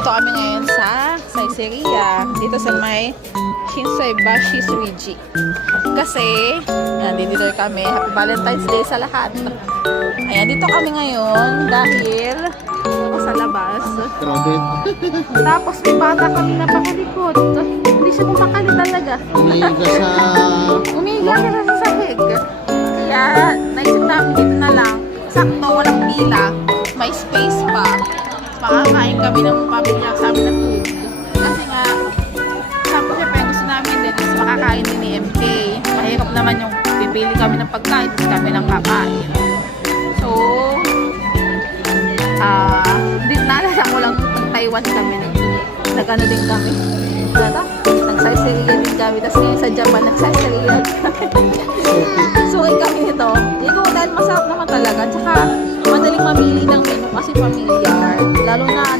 Nandito kami ngayon sa Saizeriya. Dito sa may Shinsaibashi Suiji. Kasi, nandito kami. Happy Valentine's Day sa lahat. Ayan, dito kami ngayon dahil ako sa labas. Crowded. Tapos may bata kami na pakalikot. Hindi siya pumakali talaga. Umiiga ka na sa sahig. Kaya, naisip namin dito na lang. Sakto, walang pila. May space pa. Makakain kami ng pamilya sa amin ng food. Kasi nga, sabi syempre, gusto namin din is makakain din ni MK. Mahirap naman yung pipili kami ng pagkain, tapos kami lang kakain. So, naalala ko lang ng Taiwan kami. Nag-ano din kami. Nag-Saizeriya din kami. Tapos ngayon sa Japan, nag-Saizeriya din kami. Suki kami nito. Ito dahil masarap naman talaga. Tsaka, madaling mamili ng menu kasi familiar. Lalo na